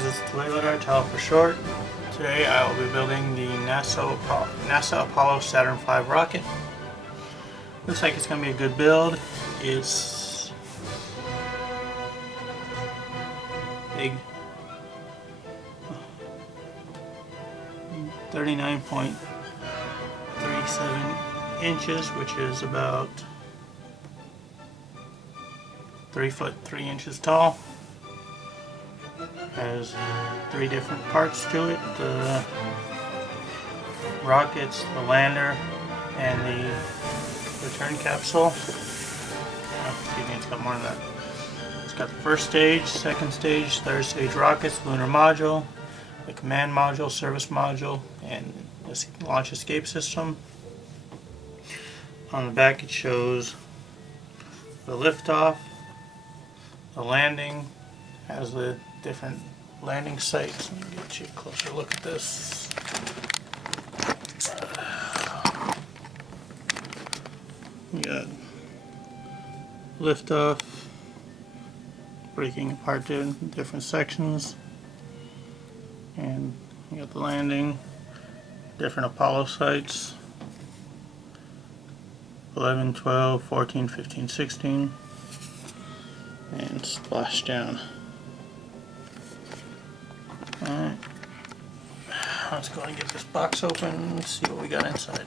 guys, it's Untitled Chapter for short. Today I will be building the NASA Apollo Saturn V rocket. Looks like it's going to be a good build. It's big, 39.37 inches, which is about 3 foot 3 inches tall. Has 3 different parts to it: the rockets, the lander, and the return capsule. Excuse me, it's got more than that. It's got the first stage, second stage, third stage rockets, lunar module, the command module, service module, and the launch escape system. On the back it shows the liftoff, the landing, has the different landing sites. Let me get you a closer look at this. You got liftoff, breaking apart to different sections, and you got the landing, different Apollo sites, 11, 12, 14, 15, 16, and splashdown. Alright, let's go and get this box open and see what we got inside.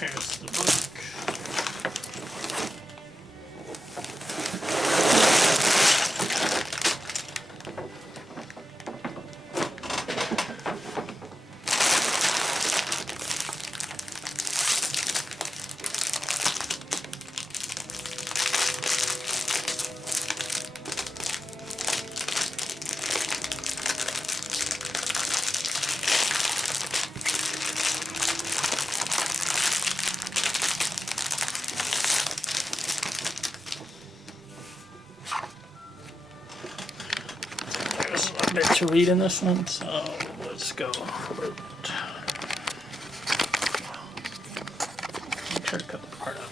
Here's the book. A bit to read in this one, so let's go for it. Make sure to cut the part up.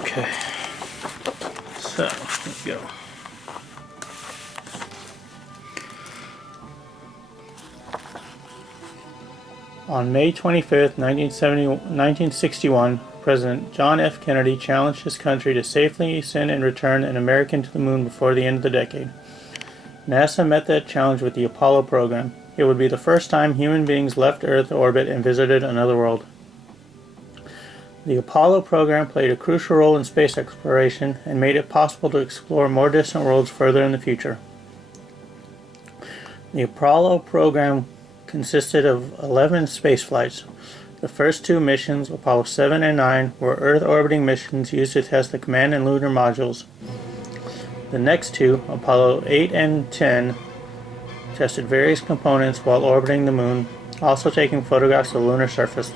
Okay, so let's go. On May 25th, 1961, President John F. Kennedy challenged his country to safely send and return an American to the moon before the end of the decade. NASA met that challenge with the Apollo program. It would be the first time human beings left Earth orbit and visited another world. The Apollo program played a crucial role in space exploration and made it possible to explore more distant worlds further in the future. The Apollo program consisted of 11 space flights. The first 2 missions, Apollo 7 and 9, were Earth orbiting missions used to test the command and lunar modules. The next 2, Apollo 8 and 10, tested various components while orbiting the moon, also taking photographs of the lunar surface.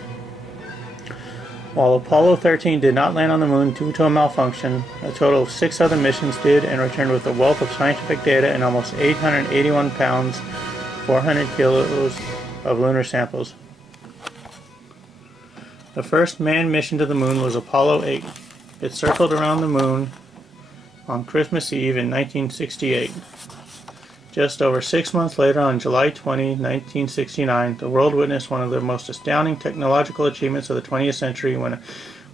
While Apollo 13 did not land on the moon due to a malfunction, a total of 6 other missions did and returned with a wealth of scientific data and almost 881 pounds, 400 kilos of lunar samples. The first manned mission to the moon was Apollo 8. It circled around the moon on Christmas Eve in 1968. Just over 6 months later, on July 20, 1969, the world witnessed one of the most astounding technological achievements of the 20th century when a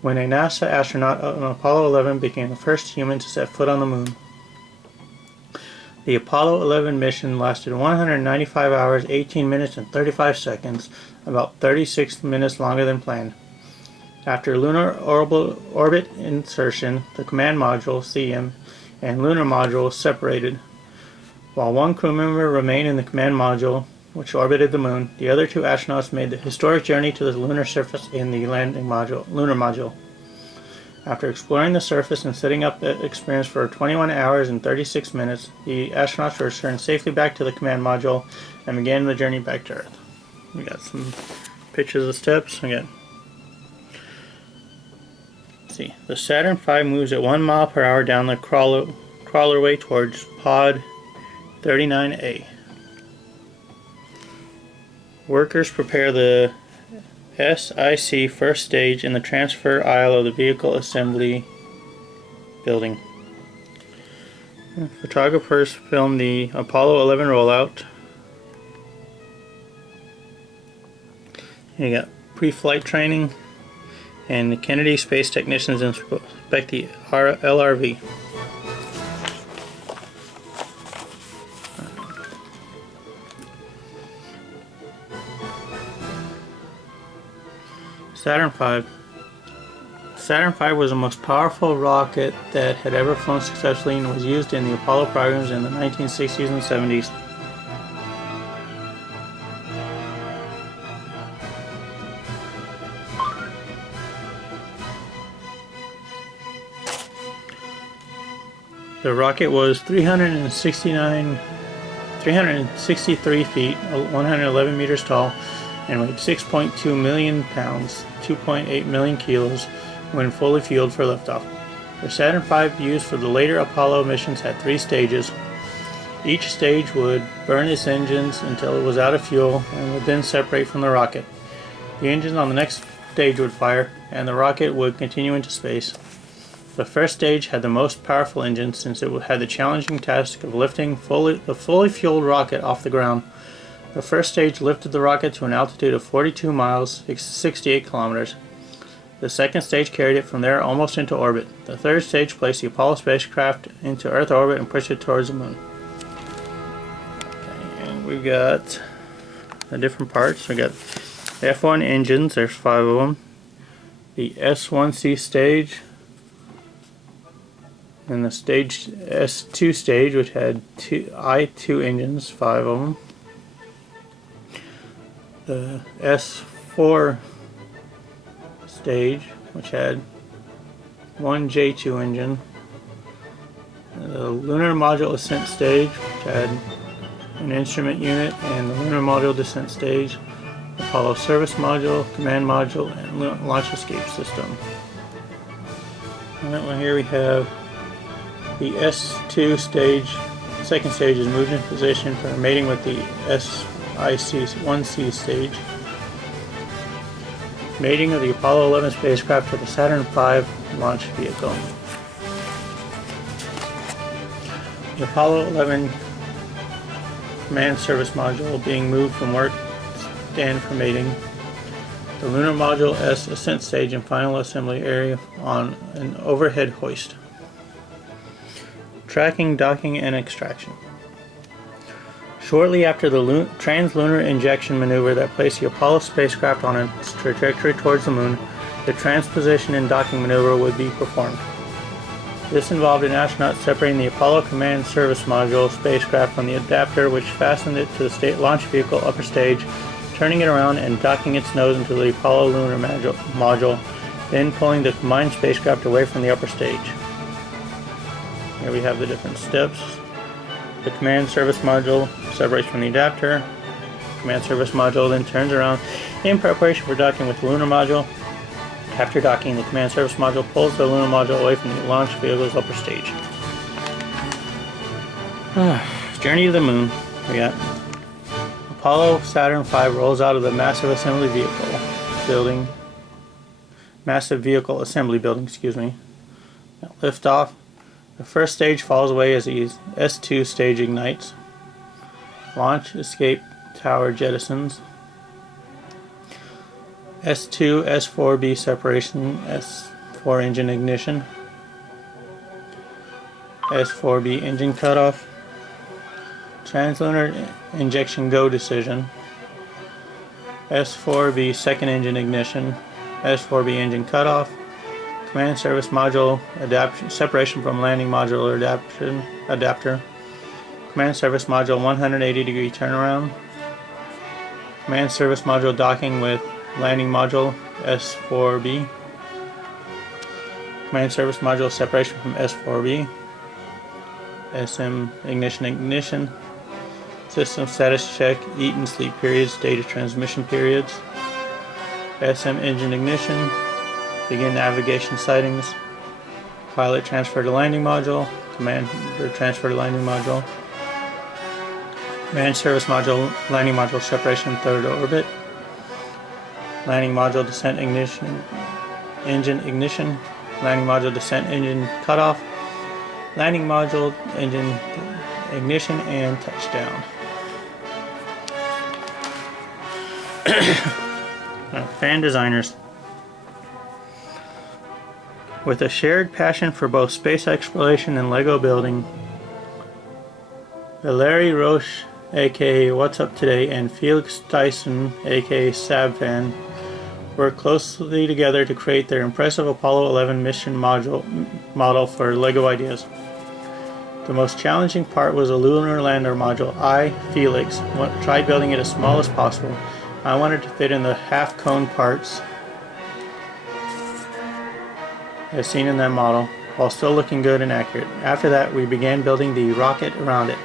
NASA astronaut on Apollo 11 became the first human to set foot on the moon. The Apollo 11 mission lasted 195 hours, 18 minutes, and 35 seconds, about 36 minutes longer than planned. After lunar orbit insertion, the command module, CM, and lunar module separated. While one crew member remained in the command module, which orbited the moon, the other 2 astronauts made the historic journey to the lunar surface in the landing module, lunar module. After exploring the surface and setting up the experience for 21 hours and 36 minutes, the astronauts returned safely back to the command module and began the journey back to Earth. We got some pictures of steps. Let's see, the Saturn V moves at 1 mile per hour down the crawlerway towards Pod 39A. Workers prepare the SIC first stage in the transfer aisle of the vehicle assembly building. Photographers filmed the Apollo 11 rollout. You got pre-flight training, and the Kennedy space technicians inspect the LRV. Saturn V. Saturn V was the most powerful rocket that had ever flown successfully and was used in the Apollo programs in the 1960s and 70s. The rocket was 363 feet, 111 meters tall, and weighed 6.2 million pounds, 2.8 million kilos, when fully fueled for liftoff. The Saturn V used for the later Apollo missions had 3 stages. Each stage would burn its engines until it was out of fuel and would then separate from the rocket. The engines on the next stage would fire, and the rocket would continue into space. The first stage had the most powerful engine since it had the challenging task of lifting the fully fueled rocket off the ground. The first stage lifted the rocket to an altitude of 42 miles, 68 kilometers. The second stage carried it from there almost into orbit. The third stage placed the Apollo spacecraft into Earth orbit and pushed it towards the moon. Okay, and we've got the different parts. We got F1 engines, there's 5 of them. The S1C stage, and the stage S2 stage, which had I2 engines, 5 of them. The S4 stage, which had 1 J2 engine. The Lunar Module Ascent stage, which had an instrument unit and the Lunar Module Descent stage, Apollo Service Module, Command Module, and Launch Escape System. Alright, well here we have the S2 stage. The second stage is moved into position for mating with the SIC-1C stage. Mating of the Apollo 11 spacecraft to the Saturn V launch vehicle. The Apollo 11 Command Service Module being moved from work stand for mating. The Lunar Module S ascent stage and final assembly area on an overhead hoist. Tracking, docking, and extraction. Shortly after the trans-lunar injection maneuver that placed the Apollo spacecraft on its trajectory towards the moon, the transposition and docking maneuver would be performed. This involved an astronaut separating the Apollo Command Service Module spacecraft from the adapter which fastened it to the launch vehicle upper stage, turning it around and docking its nose into the Apollo lunar module, then pulling the combined spacecraft away from the upper stage. Here we have the different steps. The Command Service Module separates from the adapter. Command Service Module then turns around in preparation for docking with the Lunar Module. After docking, the Command Service Module pulls the Lunar Module away from the launch vehicle's upper stage. Journey to the Moon. We got Apollo Saturn V rolls out of the massive assembly vehicle building. Lift off. The first stage falls away as the S2 stage ignites. Launch escape tower jettisons. S2 S4B separation, S4 engine ignition. S4B engine cutoff. Translunar injection go decision. S4B second engine ignition. S4B engine cutoff. Command Service Module separation from landing module adapter. Command Service Module 180-degree turnaround. Command Service Module docking with landing module S4B. Command Service Module separation from S4B. SM ignition. System status check, eat and sleep periods, data transmission periods. SM engine ignition. Begin navigation sightings. Pilot transfer to landing module. Commander transfer to landing module. Command Service Module, landing module separation, third orbit. Landing module descent ignition, engine ignition. Landing module descent engine cutoff. Landing module engine ignition and touchdown. Fan designers. With a shared passion for both space exploration and Lego building, Valerie Roche, aka What's Up Today, and Felix Dyson, aka Sabfan, worked closely together to create their impressive Apollo 11 mission model for Lego Ideas. The most challenging part was a lunar lander module. I, Felix, tried building it as small as possible. I wanted to fit in the half-cone parts as seen in that model, while still looking good and accurate. After that, we began building the rocket around it.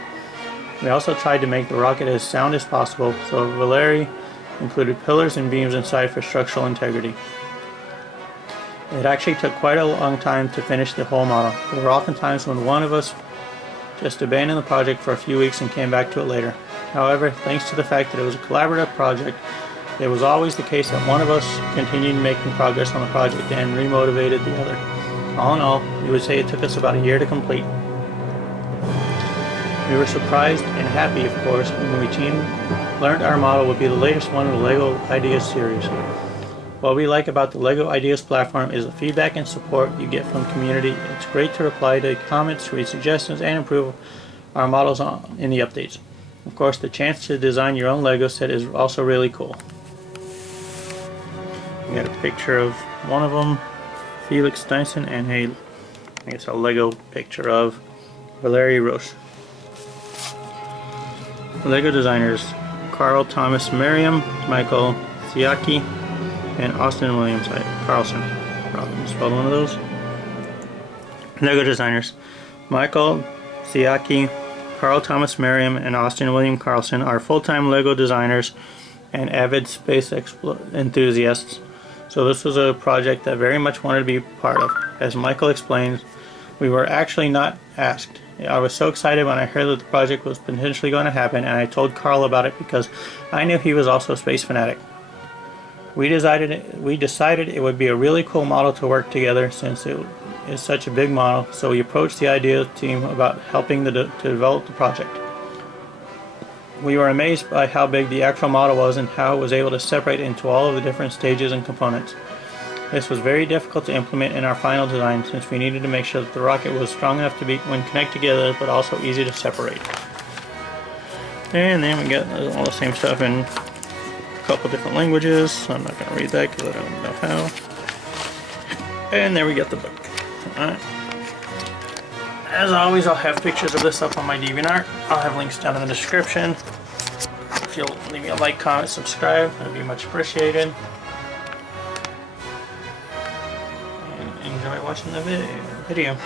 We also tried to make the rocket as sound as possible, so Valerie included pillars and beams inside for structural integrity. It actually took quite a long time to finish the whole model. There were often times when one of us just abandoned the project for a few weeks and came back to it later. However, thanks to the fact that it was a collaborative project, it was always the case that one of us continued making progress on the project and remotivated the other. All in all, we would say it took us about a year to complete. We were surprised and happy, of course, when we learned our model would be the latest one in the LEGO Ideas series. What we like about the LEGO Ideas platform is the feedback and support you get from the community. It's great to reply to comments, read suggestions, and improve our models in the updates. Of course, the chance to design your own LEGO set is also really cool. We got a picture of one of them, Felix Dyson, and I guess a Lego picture of Valerie Roche. LEGO designers: Carl Thomas Merriam, Michael Siaki, and Austin Williams Carlson. Probably misspelled one of those. LEGO designers: Michael Siaki, Carl Thomas Merriam, and Austin William Carlson are full-time LEGO designers and avid space enthusiasts. So this was a project that very much wanted to be part of. As Michael explains, we were actually not asked. I was so excited when I heard that the project was potentially going to happen, and I told Carl about it because I knew he was also a space fanatic. We decided it would be a really cool model to work together since it is such a big model, so we approached the idea team about helping to develop the project. We were amazed by how big the actual model was and how it was able to separate into all of the different stages and components. This was very difficult to implement in our final design since we needed to make sure that the rocket was strong enough to be when connected together, but also easy to separate. And then we got all the same stuff in a couple different languages. I'm not going to read that because I don't know how. And there we got the book. Alright. As always, I'll have pictures of this up on my DeviantArt. I'll have links down in the description. If you'll leave me a like, comment, subscribe, that would be much appreciated. And enjoy watching the video.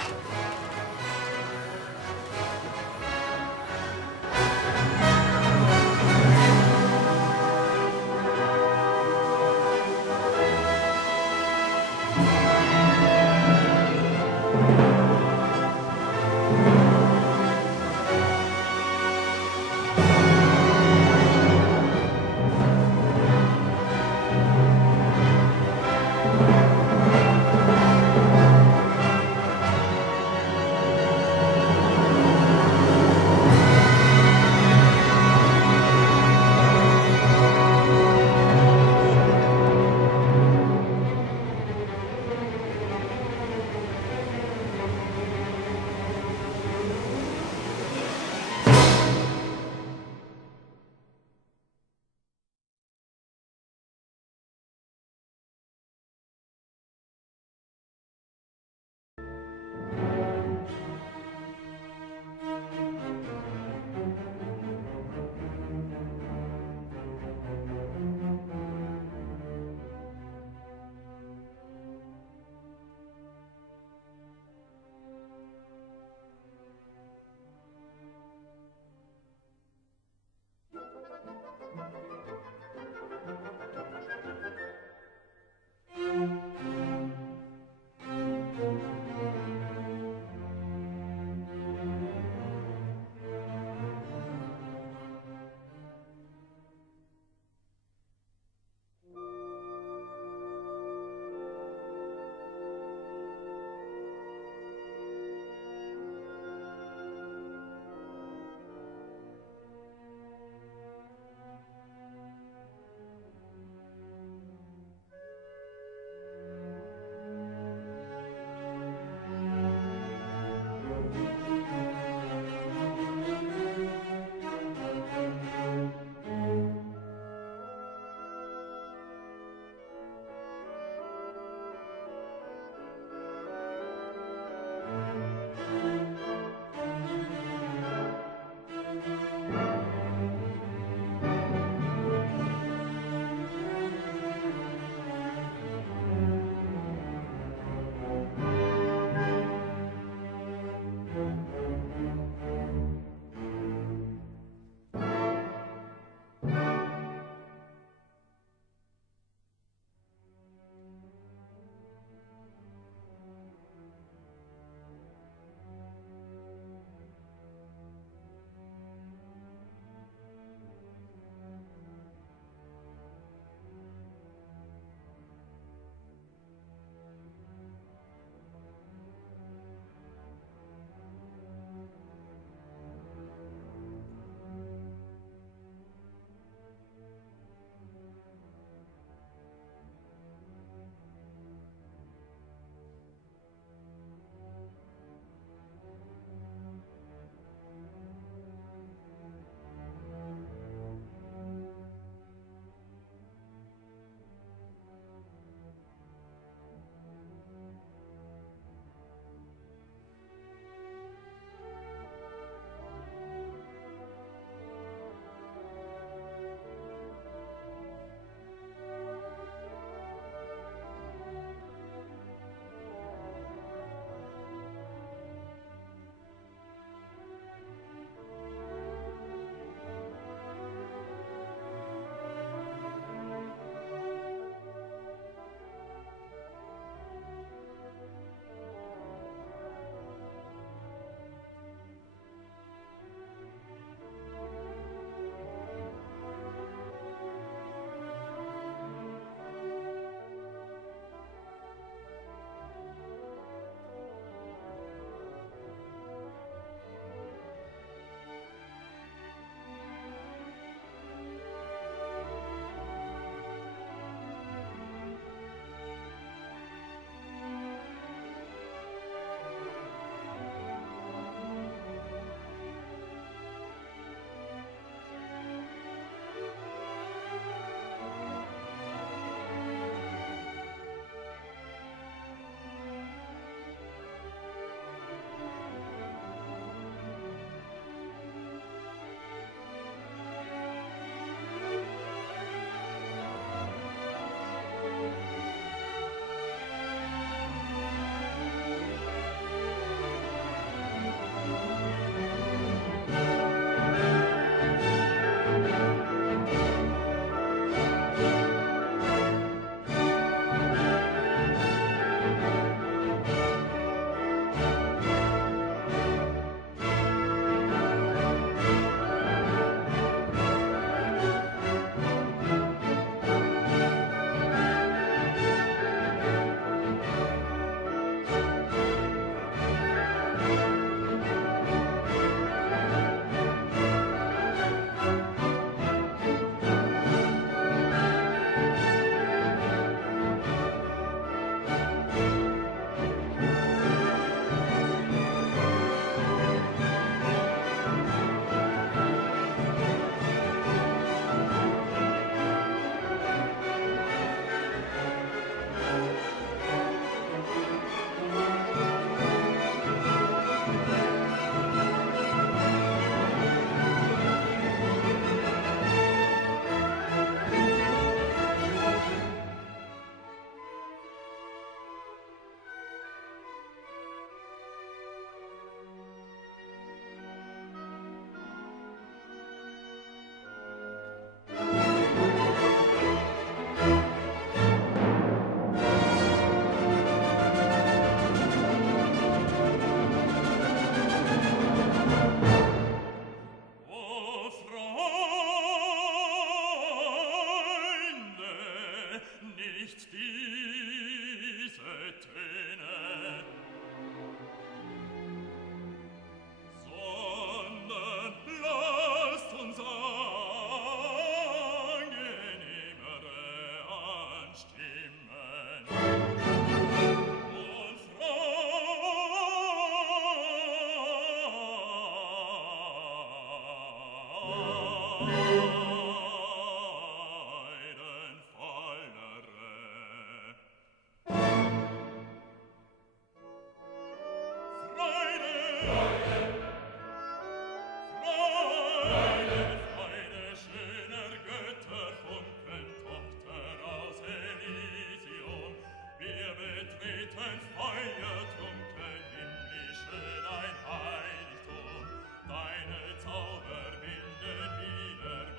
Deine Zauber binden wieder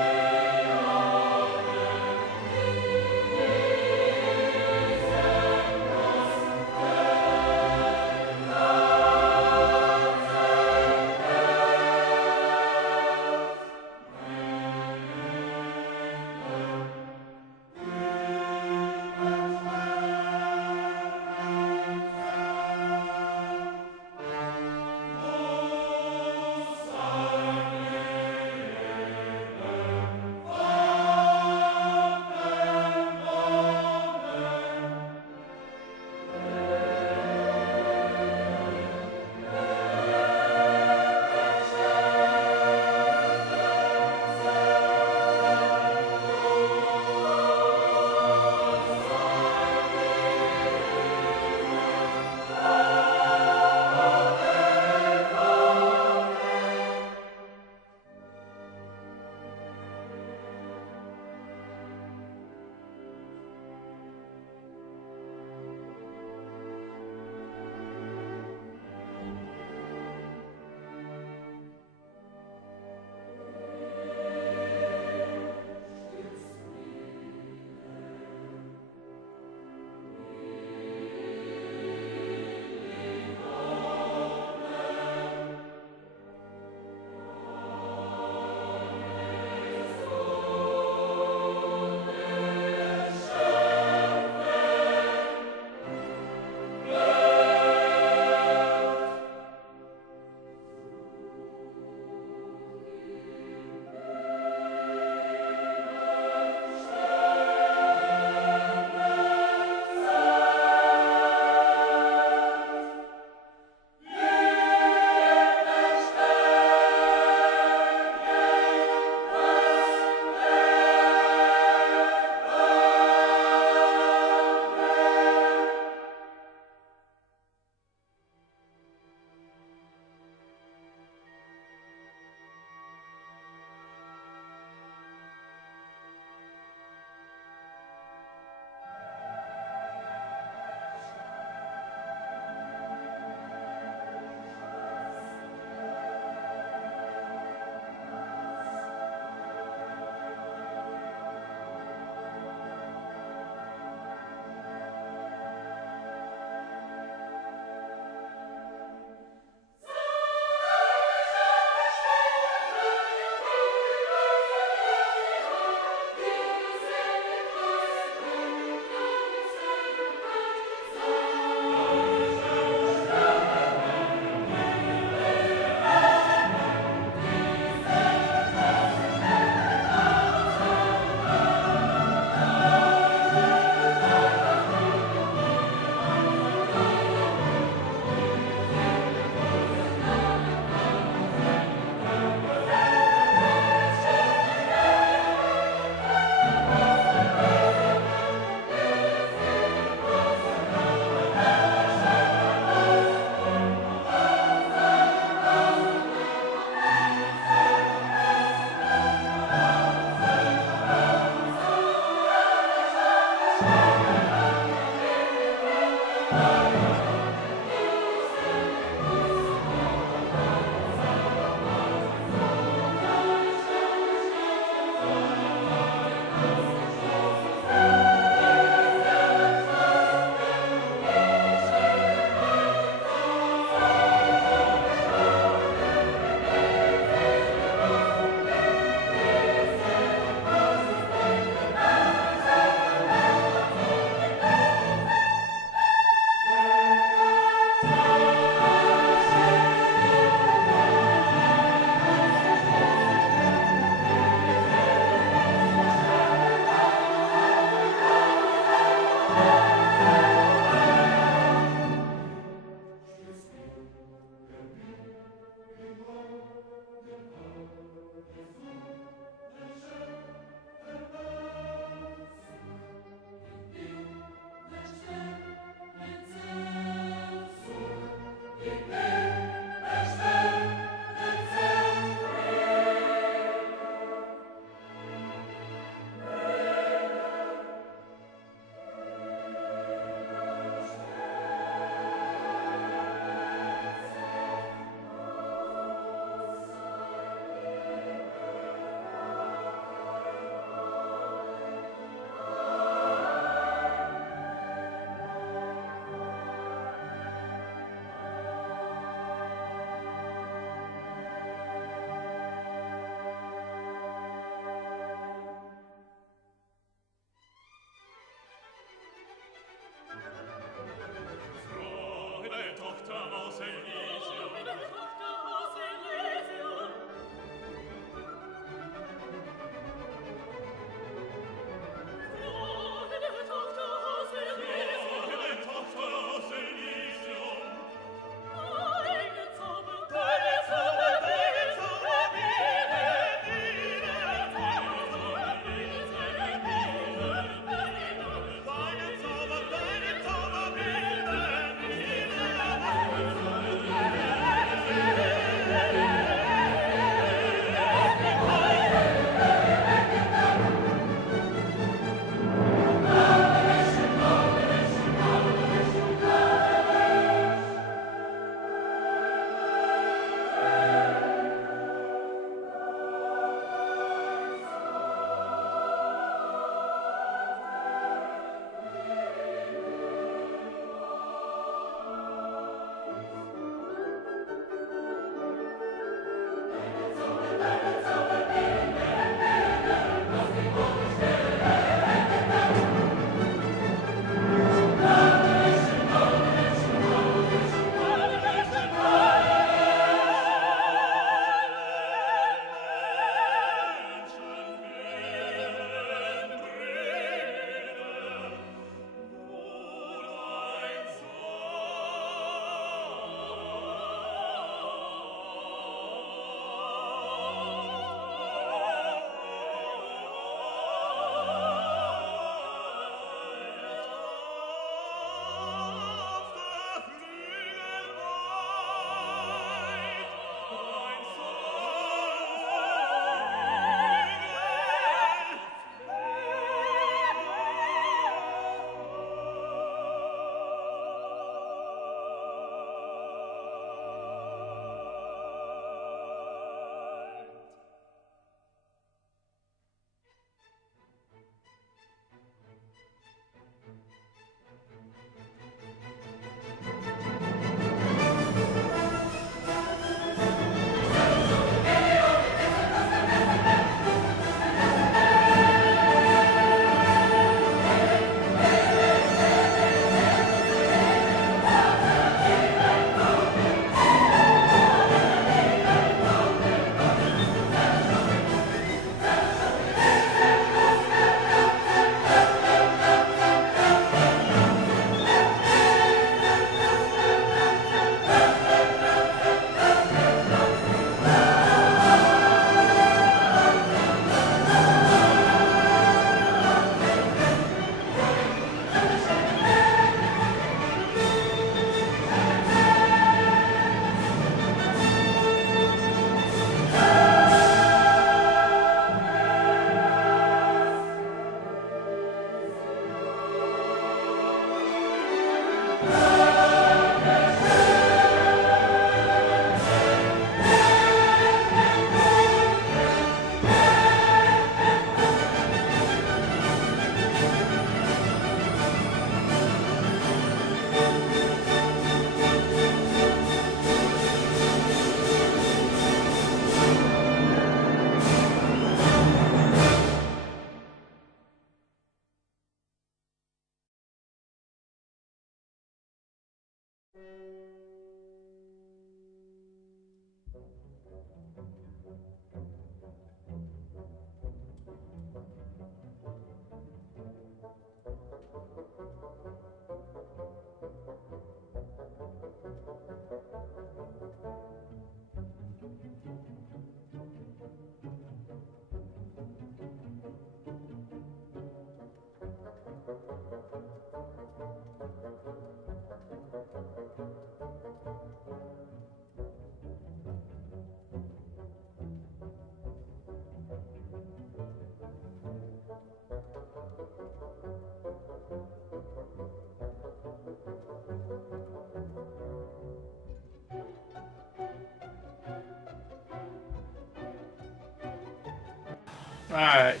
Alright,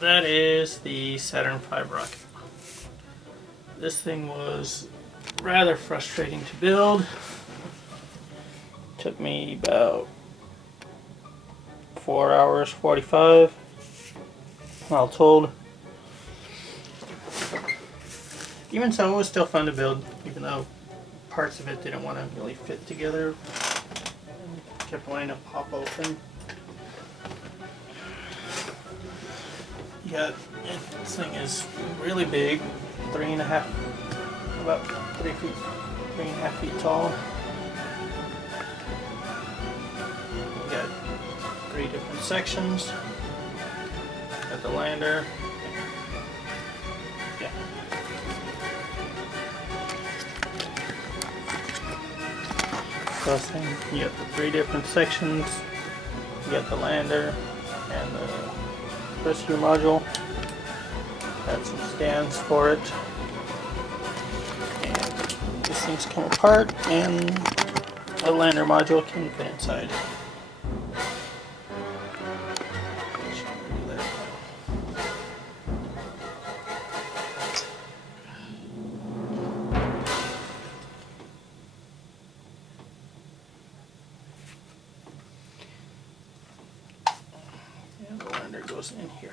that is the Saturn V rocket. This thing was rather frustrating to build. Took me about 4 hours 45, all told. Even so, it was still fun to build, even though parts of it didn't want to really fit together. And kept wanting to pop open. Yeah, this thing is really big, about 3.5 feet tall. We got 3 different sections. Got the lander. Yeah. So you got the 3 different sections. You got the lander and the rescue module. Got some stands for it. And these things come apart and the lander module can fit inside. And the lander goes in here.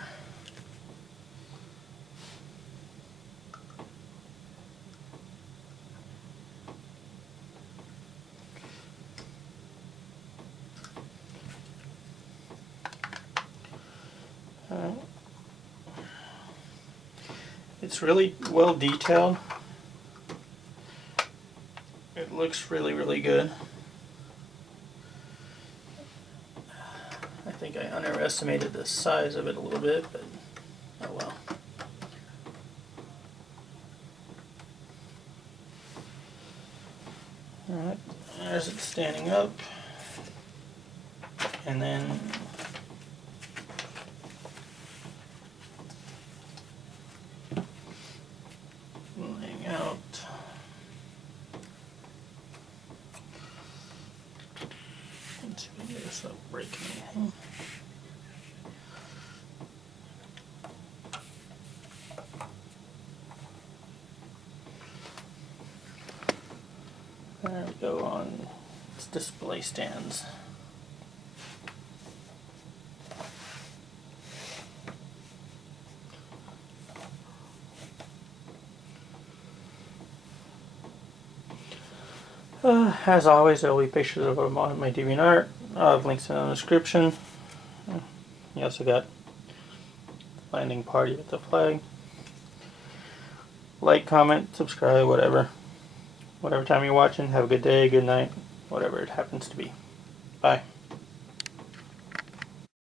It's really well detailed. It looks really, really good. I think I underestimated the size of it a little bit, but oh well. Alright, there's it standing up. And then laying out. Let's see if this will break anything. There we go on its display stands. As always, there will be pictures of my DeviantArt. I'll have links in the description. You also got landing party with the flag. Like, comment, subscribe, whatever. Whatever time you're watching, have a good day, good night, whatever it happens to be. Bye.